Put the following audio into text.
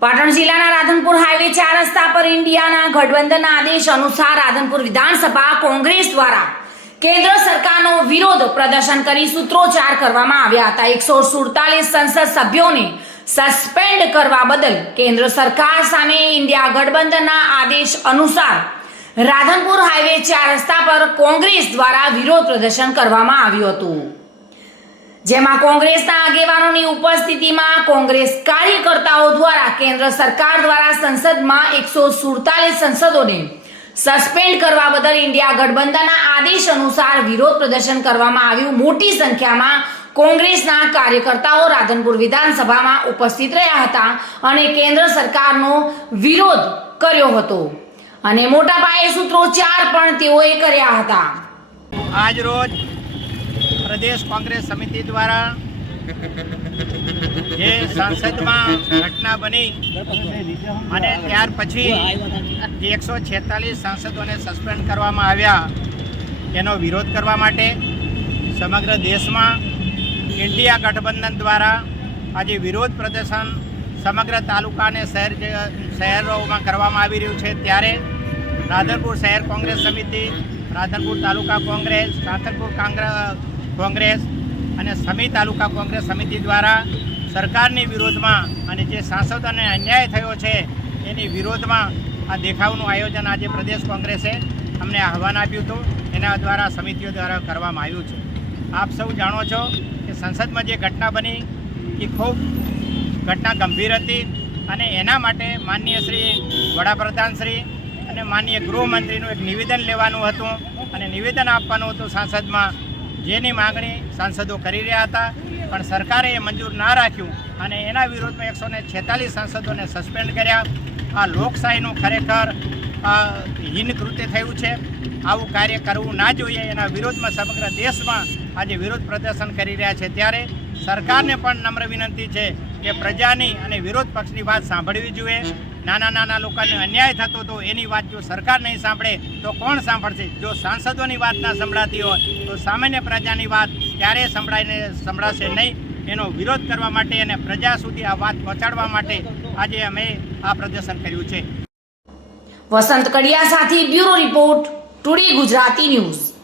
પાટણ જિલ્લાના રાધનપુર હાઈવે ચાર રસ્તા પર ઇન્ડિયાના ગઠબંધનના આદેશ અનુસાર રાધનપુર વિધાનસભા કોંગ્રેસ દ્વારા કેન્દ્ર સરકારનો વિરોધ પ્રદર્શન કરી સૂત્રોચ્ચાર કરવામાં આવ્યા હતા. એકસો સુડતાલીસ સંસદ સભ્યોને સસ્પેન્ડ કરવા બદલ કેન્દ્ર સરકાર સામે ઇન્ડિયા ગઠબંધનના આદેશ અનુસાર રાધનપુર હાઈવે ચાર રસ્તા પર કોંગ્રેસ દ્વારા વિરોધ પ્રદર્શન કરવામાં આવ્યું હતું. જેમાં કોંગ્રેસના આગેવાનોની ઉપસ્થિતિમાં કોંગ્રેસ કાર્યકર્તાઓ દ્વારા કેન્દ્ર સરકાર દ્વારા સંસદમાં એકસો સુડતાલીસ સંસદોને સસ્પેન્ડ કરવા બદલ ઇન્ડિયા ગઠબંધનના આદેશ અનુસાર વિરોધ પ્રદર્શન કરવામાં આવ્યું. મોટી સંખ્યામાં કોંગ્રેસના કાર્યકર્તાઓ રાધનપુર વિધાનસભામાં ઉપસ્થિત રહ્યા હતા અને કેન્દ્ર સરકારનો વિરોધ કર્યો હતો. અને મોટા પાયે સૂત્રોચ્ચાર પણ તેઓએ કર્યા હતા. આજ રોજ પ્રદેશ કોંગ્રેસ સમિતિ દ્વારા જે સંસદમાં ઘટના બની અને ત્યાર પછી એકસો છેતાલીસ સાંસદોને સસ્પેન્ડ કરવામાં આવ્યા, એનો વિરોધ કરવા માટે સમગ્ર દેશમાં ઇન્ડિયા ગઠબંધન દ્વારા આજે વિરોધ પ્રદર્શન સમગ્ર તાલુકા અને શહેર શહેરોમાં કરવામાં આવી રહ્યું છે. ત્યારે રાધનપુર શહેર કોંગ્રેસ સમિતિ, રાધનપુર તાલુકા કોંગ્રેસ, રાધનપુર કોંગ્રેસ અને સમી તાલુકા કોંગ્રેસ સમિતિ દ્વારા સરકારની વિરોધમાં અને જે સાંસદોને અન્યાય થયો છે, એની વિરોધમાં આ દેખાવનું આયોજન આજે પ્રદેશ કોંગ્રેસે અમને આહવાન આપ્યું હતું. એના દ્વારા સમિતિઓ દ્વારા કરવામાં આવ્યું છે. આપ સૌ જાણો છો કે સંસદમાં જે ઘટના બની, એ ખૂબ ઘટના ગંભીર હતી અને એના માટે માનનીય શ્રી વડાપ્રધાન શ્રી અને માનનીય ગૃહમંત્રીનું એક નિવેદન લેવાનું હતું અને નિવેદન આપવાનું હતું સાંસદમાં જેની માગણી સાંસદો કરી રહ્યા હતા, પણ સરકારે એ મંજૂર ના રાખ્યું અને એના વિરોધમાં એકસો ને છેતાલીસ સાંસદોને સસ્પેન્ડ કર્યા. આ લોકશાહીનું ખરેખર હીન કૃત્ય થયું છે. આવું કાર્ય કરવું ના જોઈએ. એના વિરોધમાં સમગ્ર દેશમાં આજે વિરોધ પ્રદર્શન કરી રહ્યા છે. ત્યારે સરકારને પણ નમ્ર વિનંતી છે કે પ્રજાની અને વિરોધ પક્ષની વાત સાંભળવી જોઈએ. નાના નાના લોકોને અન્યાય થતો હતો એની વાત જો સરકાર નહીં સાંભળે, તો કોણ સાંભળશે? જો સાંસદોની વાત ના સંભળાતી હોય, તો સામાન્ય પ્રજાની વાત ક્યારેય સંભળાઈને સંભળાશે નહીં? એનો વિરોધ કરવા માટે અને પ્રજા સુધી આ વાત પહોંચાડવા માટે આજે અમે આ પ્રદર્શન કર્યું છે. વસંત કડિયા સાથે bureau report, today Gujarati news.